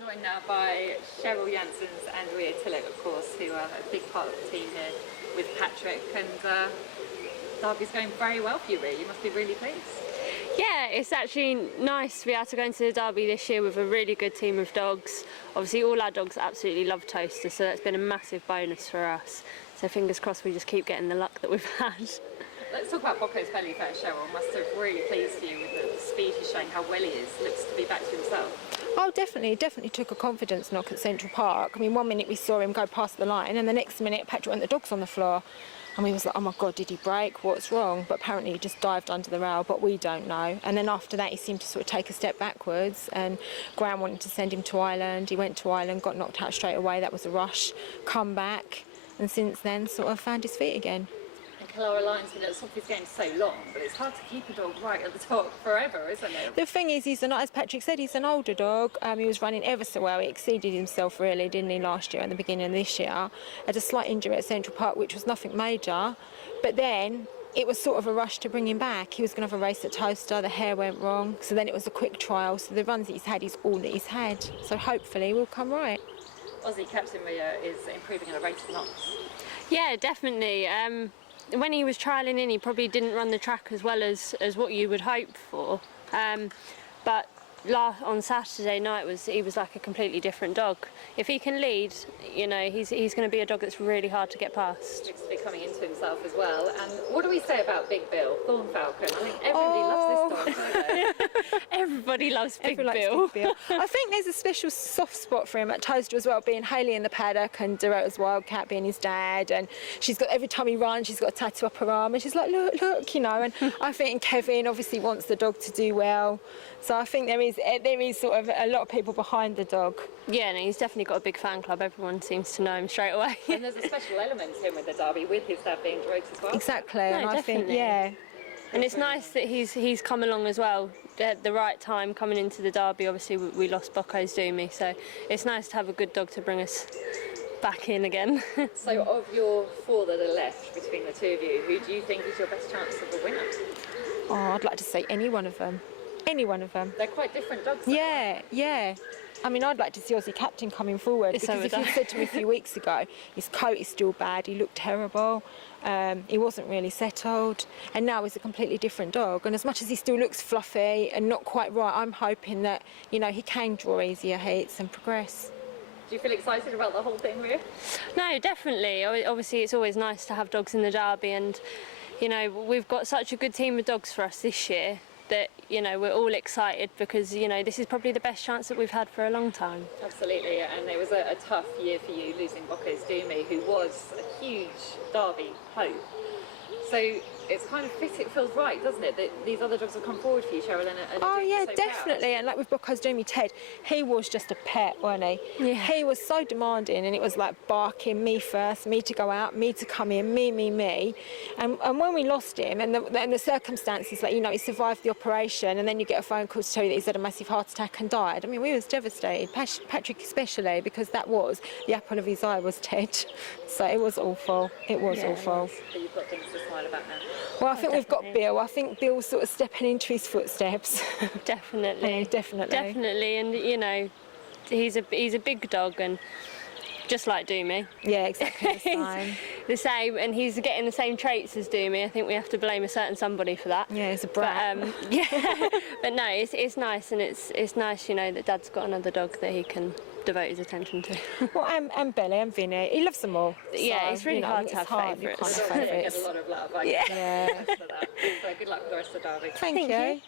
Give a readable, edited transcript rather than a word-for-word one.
joined now by Cheryl Janssens and Ria Tillett, of course, who are a big part of the team here with Patrick. And Derby's going very well for you, Ria. You must be really pleased. Yeah, it's actually nice to be able to go into the Derby this year with a really good team of dogs. Obviously, all our dogs absolutely love Toaster, so that's been a massive bonus for us. So fingers crossed we just keep getting the luck that we've had. Let's talk about Bocce's belly first, Cheryl. Must have really pleased you with the speed he's showing, how well he is. Looks to be back to himself. Oh, definitely took a confidence knock at Central Park. I mean, 1 minute we saw him go past the line, and the next minute Patrick went, the dog's on the floor. And we was like, oh my God, did he break? What's wrong? But apparently he just dived under the rail, but we don't know. And then after that, he seemed to sort of take a step backwards, and Graham wanted to send him to Ireland. He went to Ireland, got knocked out straight away. That was a rush. Come back, and since then, sort of found his feet again. And Clara Lyon's been at the top of his game so long, but it's hard to keep a dog right at the top forever, isn't it? The thing is, as Patrick said, he's an older dog. He was running ever so well. He exceeded himself really, didn't he, last year and the beginning of this year. Had a slight injury at Central Park, which was nothing major. But then it was sort of a rush to bring him back. He was going to have a race at Toaster, the hair went wrong. So then it was a quick trial. So the runs that he's had is all that he's had. So hopefully we'll come right. Aussie Captain Ria is improving at a rate of knots. Yeah, definitely. When he was trialling in, he probably didn't run the track as well as what you would hope for. But on Saturday night he was like a completely different dog. If he can lead, you know, he's going to be a dog that's really hard to get past. Looks to be coming into himself as well. And what do we say about Big Bill, Bill Falcon? I think everybody loves this dog, don't they? Everybody loves Big Everyone Bill. likes Big Bill. I think there's a special soft spot for him at Toaster as well, being Hayley in the paddock and Doretta's Wildcat being his dad. And she's got, every time he runs, she's got a tattoo up her arm, and she's like, look, you know. And I think Kevin obviously wants the dog to do well. So I think there is sort of a lot of people behind the dog. Yeah, and he's definitely got a big fan club. Everyone seems to know him straight away. And there's a special element to him with the Derby, with his dad being Drogs as well. Exactly, No, and I think, definitely. yeah. And it's nice that he's come along as well at the right time, coming into the Derby. Obviously, we lost Bocce's Doomy, so it's nice to have a good dog to bring us back in again. So of your four that are left between the two of you, who do you think is your best chance of a winner? Oh, I'd like to say any one of them. Any one of them. They're quite different dogs. Yeah. I mean, I'd like to see Aussie Captain coming forward, because if you'd said to me a few weeks ago, his coat is still bad, he looked terrible, he wasn't really settled, and now he's a completely different dog. And as much as he still looks fluffy and not quite right, I'm hoping that, you know, he can draw easier heats and progress. Do you feel excited about the whole thing, Ria? No, definitely. Obviously, it's always nice to have dogs in the Derby, and, you know, we've got such a good team of dogs for us this year that, you know, we're all excited because, you know, this is probably the best chance that we've had for a long time. Absolutely, and it was a tough year for you, losing Bocce's Doomy, who was a huge Derby hope. So it's kind of fit, it feels right, doesn't it, that these other dogs have come forward for you, Cheryl, and oh yeah, so definitely. proud. And like with Bocce's Doomy Ted, he was just a pet, wasn't he? Yeah. He was so demanding, and it was like barking, me first, me to go out, me to come in, me. And when we lost him, and the circumstances, like, you know, he survived the operation, and then you get a phone call to tell you that he's had a massive heart attack and died. I mean, we was devastated, Patrick especially, because that was the apple of his eye was Ted. So it was awful. It was awful. But you've got things to smile about now. Well, I think we've got Bill. I think Bill's sort of stepping into his footsteps. Definitely. Definitely, and, you know, he's a big dog, and just like Doomy. Yeah, exactly the same. The same, and he's getting the same traits as Doomy. I think we have to blame a certain somebody for that. Yeah, he's a brat. But, yeah, but no, it's nice, and it's nice, you know, that Dad's got another dog that he can devote his attention to. Well, and Billy and Vinny, he loves them all. Yeah, So, it's really you know, hard to have favourites. You can't have Get favourites. a lot of love, I Yeah. guess, for that. So good luck with the rest of the Derby. Thank you.